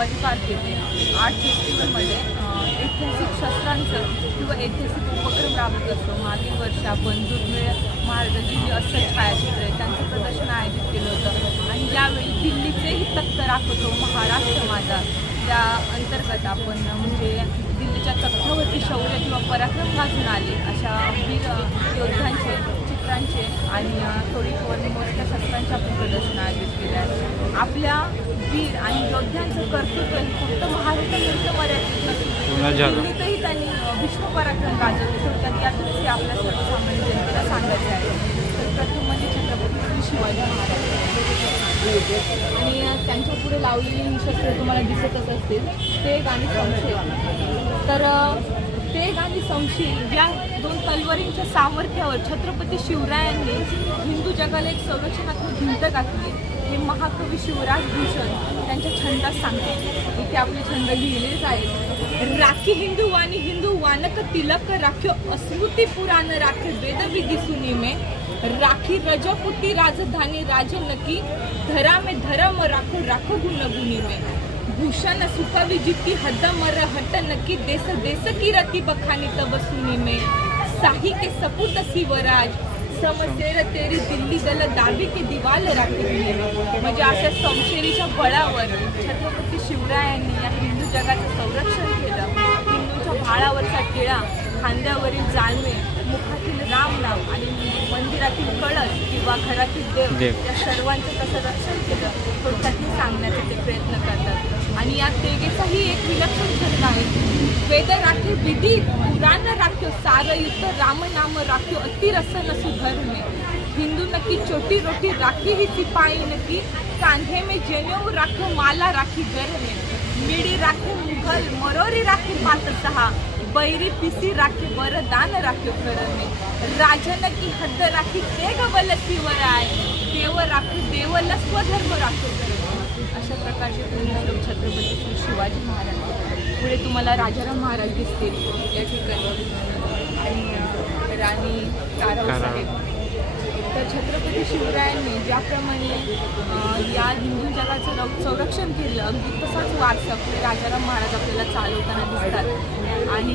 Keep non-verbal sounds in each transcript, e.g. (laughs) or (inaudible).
Shivaji park येथे art फेस्टिवलमध्ये ऐतिहासिक शस्त्रांचं किंवा ऐतिहासिक उपक्रम राबवत असतो. मागील वर्षा बंधुर्मिळ महाराजांची जी अस्सल छायाचित्र आहे त्यांचं प्रदर्शन आयोजित केलं होतं. आणि यावेळी दिल्लीचेही तख्त राखतो महाराष्ट्र माझा त्या अंतर्गत आपण म्हणजे दिल्लीच्या तख्तावरती शौर्य किंवा पराक्रम गाजून आले अशा वीर योद्ध्यांचे चित्रांचे आणि थोडी थोडी मोठ्या शस्त्रांचे आपण प्रदर्शन आयोजित केलं आहे. आपल्या वीर आणि योद्ध्यांचं कर्तृत्व हे फक्त महाराष्ट्रापर्यंत मर्यादित. दिल्लीतही त्यांनी भीष्म पराक्रम गाजवले थोडक्यात यातूनच हे आपल्या सर्वसामान्य जनतेला सांगायचे आहे. तर प्रथम म्हणजे छत्रपती शिवाजी महाराज. आणि त्यांच्या पुढे लावलेली ही शस्त्र तुम्हाला दिसतच असतील. ते गाणी संशय. तर ते गाणी संशय या दोन तलवारींच्या सामर्थ्यावर छत्रपती शिवरायांनी हिंदू जगाला एक संरक्षणात्मक भिंत घातली. हे महाकवी शिवराज भूषण त्यांच्या छंदात सांगते इथे आपले छंद लिहिलेच आहेत राखी हिंदू वाणी हिंदू वानक तिलक राख्यो अस्मृती पुराण राखे वेद दिसून में. राखी रजपुती राजधानी राजनकी धरा मे धर्म राखो राखो गुण गुणी में. भूषण सुकवी जिती हद मर हट नकी देश देश की रती बखानी तब सुनी में. साही के सपूत शिवराज समस्येला तेरी. दिल्ली दल दाबी की दिवाल राखली म्हणजे अशा समशेरीच्या बळावर छत्रपती शिवरायांनी या हिंदू जगाचं संरक्षण केलं. हिंदूच्या भाळावरचा टिळा खांद्यावरील जाणवे मुखातील राम नाम आणि मंदिरातील कळस किंवा घरातील देव देव. या सर्वांचं कसं रक्षण केलं थोडक्यात हे सांगण्याचे ते प्रयत्न करतात. आणि या तेगेचाही एक विलक्षण छंद आहे. वेद राखे विधी पुराण राख्यो सार युक्त राम नाम राख्यो अतिरस नसु धर्मे. हिंदू नक्की छोटी रोटी राखी ही सिपाही नक्की कांधे में जनेऊ राख्यो माला राखी घर में मिडी राखे मुघल मरोरी राखी पात सहा बैरी पिसी राखी वरदान राख्यो करणे राजन की हद्द राखी ते गबल आहे? देव राखी देवल स्वधर्म राखो करणे अशा प्रकारचे पूर्ण छत्रपती श्री शिवाजी महाराज पुढे तुम्हाला राजाराम महाराज दिसतील. या ठिकाणी. आणि राणी ताराव साहेब. तर छत्रपती शिवरायांनी ज्याप्रमाणे या हिंदू जगाचं संरक्षण केलं अगदी तसाच वारसा पुढे राजाराम महाराज आपल्याला चालवताना दिसतात. आणि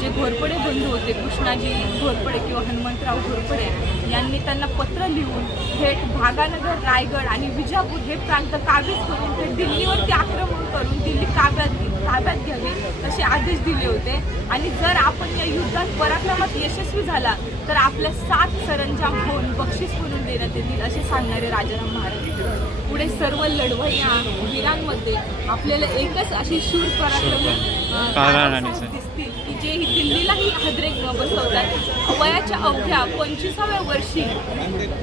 जे घोरपडे बंधू होते कृष्णाजी घोरपडे किंवा हनुमंतराव घोरपडे यांनी त्यांना पत्र लिहून थेट भागानगर रायगड आणि विजापूर हे प्रांत काबीज करून ते दिल्लीवरती आक्रमण करून दिल्ली काब्यात ताब्यात घ्यावी असे आदेश दिले होते. आणि जर आपण या युद्धात पराक्रमात यशस्वी झाला तर आपल्या सात सरंजाम होऊन बक्षीस म्हणून देण्यात येतील असे सांगणारे राजाराम महाराज पुढे सर्व लढवय्या वीरांमध्ये आपल्याला एकच अशी शूर पराक्रमी. दिसतील की जे ही दिल्लीलाही हादरेक बसवतात. वयाच्या अवघ्या पंचवीसाव्या वर्षी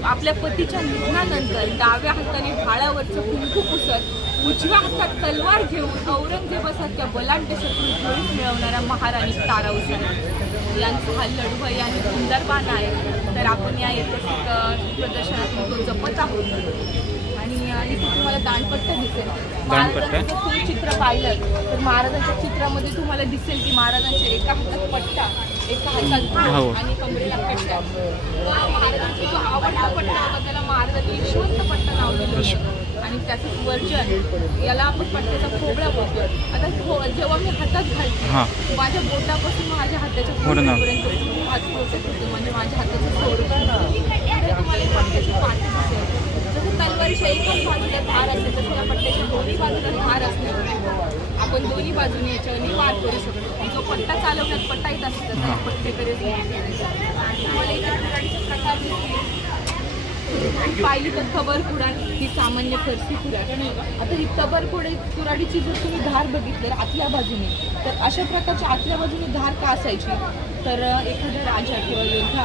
आपल्या पतीच्या निधनानंतर डाव्या हाताने भाळावरचं कुंकू पुसत उजव्या हातात तलवार घेऊन औरंगजेबासारख्या बलाढ्य शत्रू मिळवणाऱ्या महाराणी तारावसाहेब यांचा हा लढवय आणि सुंदर बाण आहे तर आपण या ऐतिहासिक प्रदर्शनातून तो जपत आहोत. आणि इथे तुम्हाला दानपट्टा दिसेल. महाराजांचं तुम्ही चित्र पाहिलं तर महाराजांच्या चित्रामध्ये तुम्हाला दिसेल की महाराजांच्या एका हातात पट्टा एका हातात हो. आणि कमरेला पट्टा. तो महाराजांचा जो आवडता पट्टा होता त्याला महाराजांनी यशवंत पट्टा नाव दिलं. आणि त्याचंच वर्जन याला आपण पट्ट्याचा खोबळा बोलतो आता खो जेव्हा मी हातात हां. घालते माझ्या बोटापासून माझ्या हाताच्या पूर्ण. खोबऱ्यापर्यंत पूर्ण हात पोचत होते म्हणजे माझ्या हाताचं इकडे तुम्हाला एक पट्ट्याची पाठी दिसेल. जसं तलवारीच्या एकच बाजूला धार असते तसं या पट्ट्याच्या दोन्ही बाजूला धार असते. आपण दोन्ही बाजूने याच्यावर वार करू शकतो जो पट्टा चालवण्यात पट्टा येत असतो त्याचा एक पट्टेकडे तुम्हाला कुऱ्हाडीचे प्रकार पाहिली तर तबर कुराड ही सामान्य फरसी कुराड आता ही तबर कुडे कुराडीची जर तुम्ही धार बघितली आतल्या बाजूने तर अशा प्रकारच्या आतल्या बाजूने धार का असायची? तर एखादा राजा किंवा योद्धा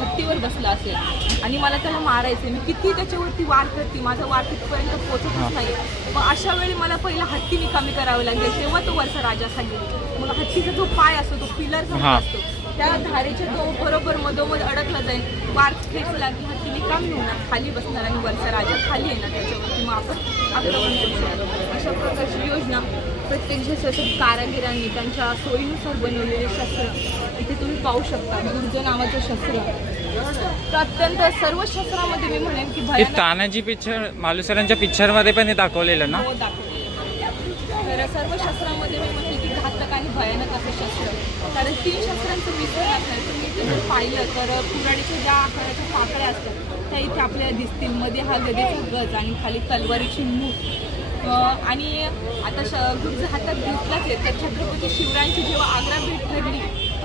हत्तीवर बसला असेल आणि मला त्याला मारायचं मी किती त्याच्यावरती वार करते माझा वार तिथपर्यंत पोचतच नाही मग अशा वेळी मला पहिला हत्ती निकामी करावं लागेल तेव्हा तो वरचा राजा खाली. मग हत्तीचा जो पाय असतो तो पिलर. असतो. त्या धारेच्या तो बरोबर मधोमध अडकला जाईल वार खेचला की निकामी होणार खाली बसणार आणि वरचा राजा खाली येणार त्याच्यावरती. मग आपण आक्रमण करू शकतो. अशा प्रकारची योजना प्रत्येक जे सतत कारागिरांनी त्यांच्या सोयीनुसार बनवलेले शस्त्र. इथे तुम्ही पाहू शकता दुर्ज नावाचं शस्त्र. तर अत्यंत सर्व शस्त्रामध्ये मी म्हणेन की हे भयानक तानाजी पिक्चर मालुसरांच्या पिक्चरमध्ये पण हे दाखवलेलं ना? हो दाखवलेलं. तर सर्व शस्त्रामध्ये मी म्हटलं की घातक आणि भयानक असं शस्त्र. कारण तीन शस्त्रांचं मिश्रण असणार. जर पाहिलं तर कुऱ्हाडीच्या ज्या आकाराच्या पाकळ्या असतात त्या इथे आपल्याला दिसतील. मध्ये हा गदेचा गज आणि खाली तलवारीची मूठ. आणि आता श गुरुज हातात घेतलाच आहे. तर छत्रपती शिवरायांची जेव्हा आग्रा भेट ठरली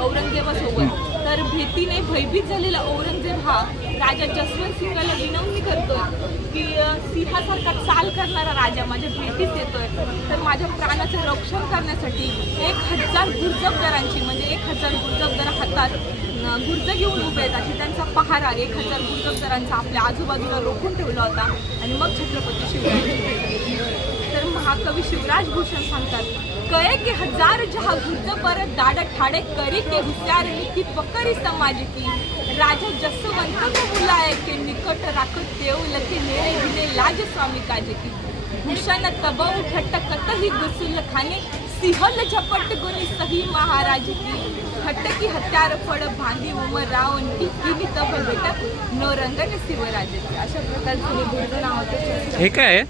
औरंगजेबासोबत तर भीतीने भयभीत झालेला औरंगजेब हा राजा जसवंत सिंगाला विनवणी करतोय की सिंहासारखा चाल करणारा राजा माझ्या भेटीस येतोय. तर माझ्या प्राणाचं रक्षण करण्यासाठी एक हजार गुर्जबदारांची म्हणजे एक हजार गुर्जबदार हातात गुर्ज घेऊन उभे आहेत. अशी त्यांचा पहारा एक हजार गुर्जबदारांचा आपल्या आजूबाजूला रोखून ठेवला होता. आणि मग छत्रपती शिवराज तर महाकवी शिवराज भूषण सांगतात कळे की हजार जहा गुर्ज परत दाड ठाडे करी के हुशार ती पकरी समाज की। राजा जसवंत को के निकट राखत देव लखे नेरे दिले लाज स्वामी काजे की। भूषण तबऊ ठट्ट कतही गुसुल खाने सिंहल झपट गुनी सही महाराज की। हट्ट की हत्यार फड भांदी उमर रावण टिक्की तब भेट नो रंगन शिवराज अशा प्रकारचं हे गुरुचं नावाचं शस्त्र. हे काय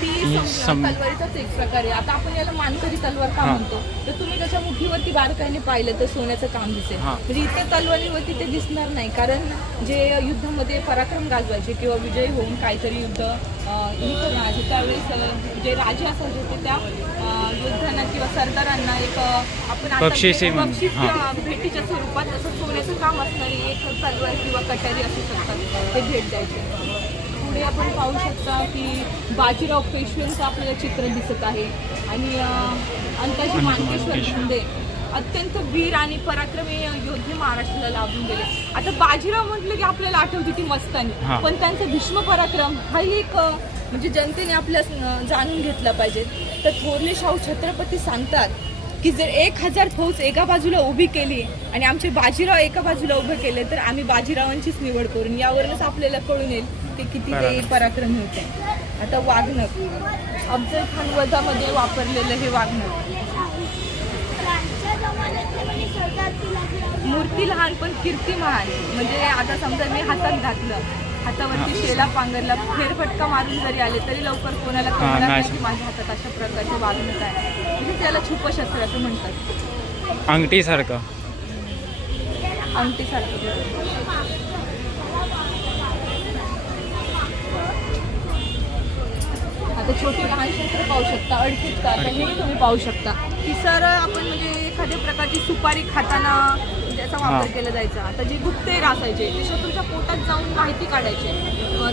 ती सम- तलवारीचाच एक प्रकार आहे आता आपण याला मानकरी तलवार का हा. म्हणतो तर तुम्ही त्याच्या मुठीवरती बारकाईने पाहिलं तर सोन्याचं काम दिसेल हा. म्हणजे इथे तलवारीवरती ते दिसणार नाही कारण जे युद्धामध्ये पराक्रम गाजवायचे किंवा विजयी होऊन काहीतरी युद्ध अं, हे त्यावेळेस अं, जे राजे असायचे होते त्या अं, योद्ध्यांना किंवा सरदारांना एक अं, आपण आता बक्षिसी भेट- म्हणून. बक्षीस हा. किंवा भेटीच्या स्वरूपात असं सोन्याचं काम असणारी एक तलवार किंवा कटारी असू शकतात ते भेट द्यायचे पुढे आपण पाहू शकता की बाजीराव पेशव्यांचं आपल्याला चित्र दिसत आहे आणि अंताजी मानकेश्वर. शिंदे अत्यंत वीर आणि पराक्रमी योद्धे महाराष्ट्राला लाभून गेले आता बाजीराव म्हटलं की आपल्याला आठवते ती हा. मस्तानी पण त्यांचा भीष्म पराक्रम हाही एक म्हणजे जनतेने आपल्या जाणून घेतला पाहिजे तर थोरले शाहू छत्रपती सांगतात की जर एक हजार फौज एका बाजूला उभी केली आणि आमचे बाजीराव एका बाजूला उभे केले तर आम्ही बाजीरावांचीच निवड करून यावरूनच आपल्याला कळून येईल की किती ते पराक्रमी होते आता वाघनक अफजल खान वधामध्ये वापरलेलं हे वाघनक मूर्ती लहान पण कीर्ती महान. म्हणजे आता समजा मी हातात घातलं. हातावरती शेला पांघरला फेरफटका मारून जरी आले तरी लवकर कोणाला कळणार नाही. नाही. की माझ्या हातात अशा प्रकारचे वागणूक आहे. म्हणजे त्याला छुपशस्त्र असं म्हणतात. अंगठीसारखं. अंगठीसारखं. आता छोटी लहान शस्त्र पाहू शकता अडकीत का हे तुम्ही पाहू शकता. की सर आपण म्हणजे एखाद्या प्रकारची सुपारी खाताना ज्याचा वापर हा. केला जायचा. आता जे गुप्तेर असायचे ते शत्रूच्या पोटात जाऊन माहिती काढायचे.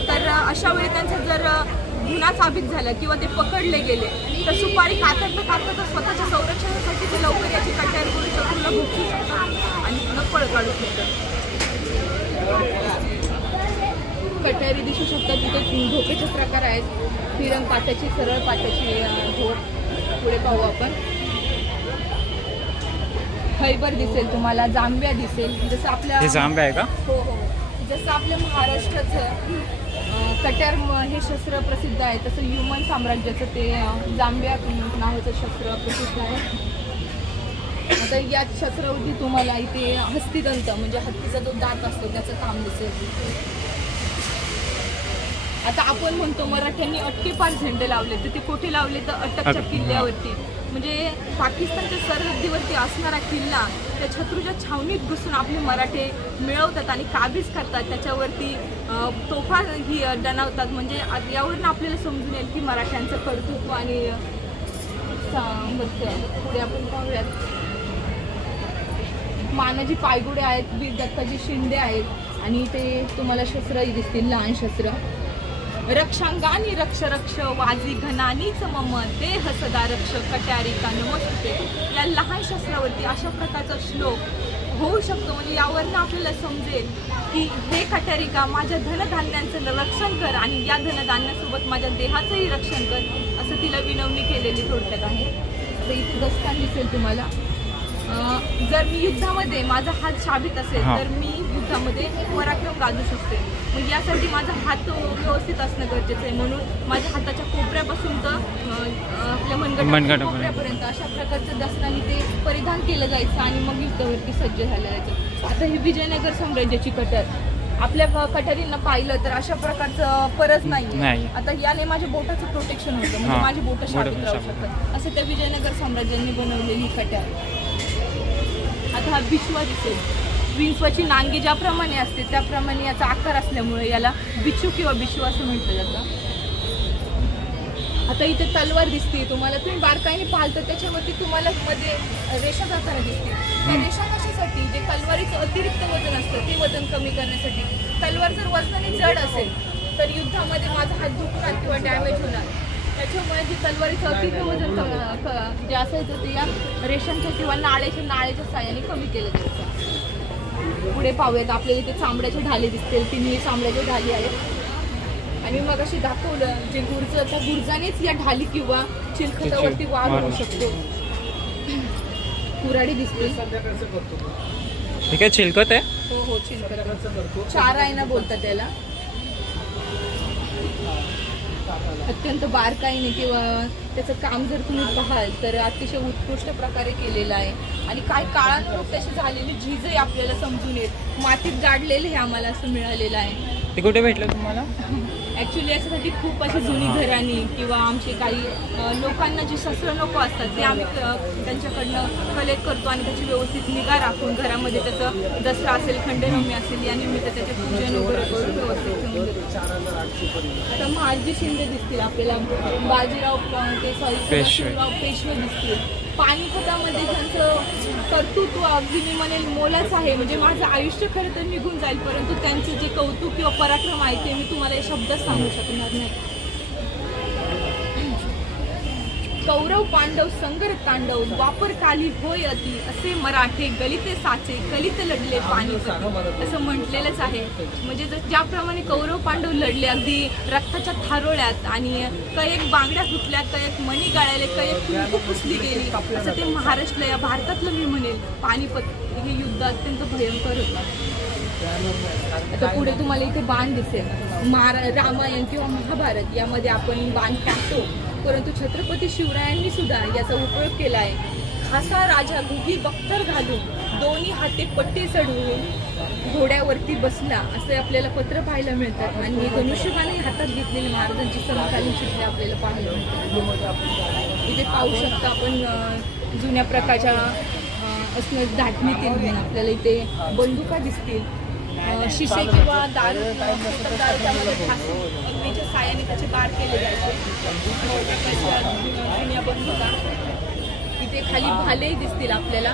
तर अशा वेळी त्यांचा जर गुन्हा साबित झाला किंवा ते पकडले गेले तर सुपारी कातत कातत स्वतःच्या संरक्षणासाठी ते लवकर याची कट्यार करून शत्रूला भुकू शकतात आणि पळ काढू शकतात. कट्यारी दिसू शकतात तिथे झोपेचे प्रकार आहेत. फिरंग पात्याची सरळ पात्याची झोप पुढे पाहू आपण. खैबर दिसेल तुम्हाला जांभ्या दिसेल. जसं आपल्या हे जांभे आहे का? हो हो. जसं आपल्या महाराष्ट्राचं कट्यार हे शस्त्र प्रसिद्ध आहे तसं ह्युमन साम्राज्याचं ते जांभ्या नावाचं शस्त्र प्रसिद्ध आहे. आता या शस्त्रावरती तुम्हाला इथे हस्तिदंत म्हणजे हत्तीचा जो दात असतो त्याचं काम दिसेल. आता आपण म्हणतो मराठ्यांनी अटके पार झेंडे लावले तर ते कुठे लावले? तर अटकच्या अटक, किल्ल्यावरती. म्हणजे पाकिस्तानच्या सरहद्दीवरती असणारा किल्ला त्या शत्रूच्या छावणीत घुसून आपले मराठे मिळवतात आणि काबीज करतात. त्याच्यावरती तोफा ही अं, डणावतात म्हणजे यावरून आपल्याला समजून येईल की मराठ्यांचं कर्तृत्व आणि पुढे आपण पाहूयात. मानाजी पायगुडे आहेत वीर दत्ताजी शिंदे आहेत. आणि ते तुम्हाला शस्त्रही दिसतील लहान शस्त्र. रक्षांगानी रक्ष रक्ष वाजी घनानीच मम देह सदा रक्ष कट्यारिका नमस्ते. या लहान शस्त्रावरती अशा प्रकारचा श्लोक होऊ शकतो म्हणजे यावरनं आपल्याला समजेल की हे कट्यारिका माझ्या धनधान्यांचं रक्षण कर आणि या धनधान्यासोबत माझ्या देहाचंही रक्षण कर असं तिला विनवणी केलेली थोडक्यात आहे. तर इथे दस्तान दिसेल तुम्हाला. जर मी युद्धामध्ये माझा हात शाबित असेल. तर मी युद्धामध्ये पराक्रम गाजू शकते मग यासाठी माझा हात व्यवस्थित असणं गरजेचं आहे. म्हणून माझ्या हाताच्या कोपऱ्यापासून तर आपल्या मनगटापर्यंत. कोपऱ्यापर्यंत अशा प्रकारचं दस्तानी ते परिधान केलं जायचं आणि मग युद्धावरती सज्ज झालं जायचं. आता ही विजयनगर साम्राज्याची कटर. आपल्या कटारींना पाहिलं तर अशा प्रकारचं परत नाही. आता याने माझ्या बोटाचं प्रोटेक्शन होतं. म्हणजे. माझी बोट शाबूत राहू. शकतात. असं त्या विजयनगर साम्राज्यांनी बनवलेली कट्यार आता हा बिछवा दिसेल विंचवाची नांगी ज्याप्रमाणे असते त्याप्रमाणे याचा आकार असल्यामुळे याला बिच्छू किंवा बिशू असं म्हटलं जातं. आता इथे तलवार दिसते तुम्हाला तुम्ही बारकाईने पाहाल तर त्याच्यावरती तुम्हाला मध्ये रेषा जाताना दिसते. त्या रेषा कशासाठी? जे तलवारीचं अतिरिक्त वजन असतं ते वजन कमी करण्यासाठी. तलवार जर वजनाने जड असेल तर युद्धामध्ये माझा हात दुखणार किंवा डॅमेज होणार. त्याच्यामुळे जे तलवारीचं अतिरिक्त वजन जे असायचं ते या रेषांच्या किंवा नाळेच्या नाळेच्या साह्याने कमी केलं जायचं. पुढे पाहूयात. आपल्याला इथे चांबड्याचे ढाले दिसतील. तिन्ही चांबड्याचे ढाले आहेत. आणि मग अशी दाखवलं जे गुर्ज त्या गुर्जानेच या ढाली किंवा चिलखतावरती वार होऊ शकतो. कुराडी दिसतील. ठीक आहे चिलकत आहे. हो हो चिलखत चार आयना बोलतात त्याला. अत्यंत बारकाईने किंवा त्याचं काम जर तुम्ही पाहाल तर अतिशय उत्कृष्ट प्रकारे केलेलं आहे. आणि काही काळात तशी झालेली झीजही आपल्याला समजून येत मातीत गाडलेलं हे आम्हाला असं मिळालेलं आहे. ते कुठे भेटलं तुम्हाला? (laughs) ॲक्च्युली याच्यासाठी खूप अशी जुनी घराणी किंवा आमचे काही लोकांना जी शस्त्र नको असतात ते आम्ही त्यांच्याकडनं कलेक्ट करतो आणि त्याची व्यवस्थित निगा राखून घरामध्ये त्याचं दसरा असेल खंडेनवमी असेल या निमित्त त्याचे पूजन वगैरे करून व्यवस्थित आता महाजी शिंदे दिसतील आपल्याला. बाजीराव ते सॉरी पेशवे दिसतील. पानिपतामध्ये त्यांचं कर्तृत्व अगदी मी म्हणेल मोलाच आहे. म्हणजे माझं आयुष्य खरं तर निघून जाईल परंतु त्यांचं जे कौतुक किंवा पराक्रम आहे ते मी तुम्हाला या शब्दात सांगू शकणार नाही. कौरव पांडव संगर तांडव वापर काली होय अति असे मराठे गलिते साचे कलित लढले पानिपत असं म्हटलेलंच आहे. म्हणजे जर ज्याप्रमाणे कौरव पांडव लढले अगदी रक्ताच्या थारोळ्यात आणि कयेक बांगड्या फुटल्या कयेक मणी गाळायले कैक कुंकू पुसली गेली असं ते महाराष्ट्र या भारतातलं मी म्हणेल. पानिपत हे युद्ध अत्यंत भयंकर होतं. आता पुढे तुम्हाला इथे बाण दिसेल. महारा रामायण किंवा महाभारत यामध्ये आपण बाण टाकतो. परंतु छत्रपती शिवरायांनी सुद्धा याचा उपयोग केला आहे. खासा राजा घुगी बख्तर घालून दोन्ही हाते पट्टे चढवून घोड्यावरती बसला असे आपल्याला पत्र पाहायला मिळतात. आणि धनुष्यबाने हातात घेतलेली महाराजांची समकालीन चित्रे आपल्याला पाहायला मिळतात. इथे पाहू शकता आपण जुन्या प्रकारच्या असणं धाटणीतील आपल्याला इथे बंदुका दिसतील. शिशे शिसे किंवा दार त्यामध्ये त्याचे बार केले जायचे. प्रकारच्या इथे खाली भालेही दिसतील आपल्याला.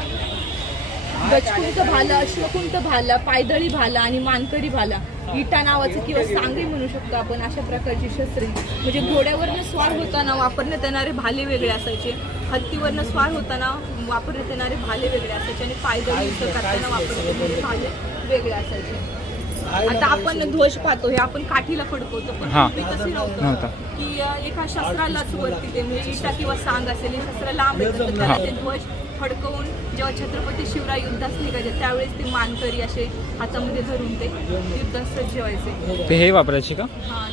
गजकुंट भाला अश्वकुंट भाला पायदळी भाला आणि मानकरी भाला. इटा नावाचं किंवा सांगही म्हणू शकतो आपण अशा प्रकारची शस्त्रे. म्हणजे घोड्यावरनं स्वार होताना वापरण्यात येणारे भाले वेगळे असायचे. हत्तीवरनं स्वार होताना वापरण्यात येणारे भाले वेगळे असायचे आणि पायदळी करताना वापरण्यात येणारे भाले वेगळे असायचे. आता आपण ध्वज पाहतो हे आपण काठीला फडकवतो पण हा. पूर्वी तसे नव्हतं. नव्हतं. की अ, एका शस्त्रालाच वरती ते म्हणजे इटा किंवा सांग असेल हे शस्त्र लांब येतं. तर त्याला ते ध्वज फडकवून जेव्हा छत्रपती शिवराय युद्धास निघायचे त्यावेळेस ते मानकरी असे हातामध्ये धरून ते युद्धास सज्ज व्हायचे ते हे वापरायची का? हा.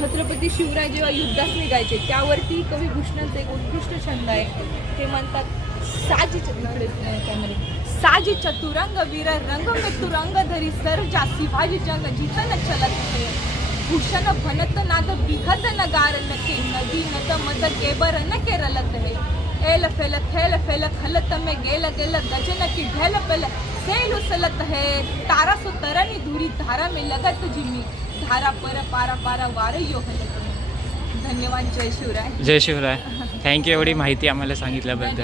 छत्रपती शिवराय जेव्हा युद्धास निघायचे त्यावरती कवी भूषणांचा एक उत्कृष्ट छंद आहे. ते म्हणतात साजी इकडे कॅमेरे साजी चतुरंग वीर रंग में तुरंग धरी सर जा शिवाजी जंग जितन चलत है भूषण भनत नाद बिहत नगार के नदी नद मद केबर न केरलत है। एल फेल थेल फेल खलत में गेल गेल गजन की ढेल पेल सेल उसलत है। तारा सो तरनी धुरी धारा में लगत जिमी धारा पर पारा पारा वार यो हलत है. धन्यवाद जय शिवराय. जय शिवराय. थँक्यू एवढी माहिती आम्हाला सांगितल्याबद्दल.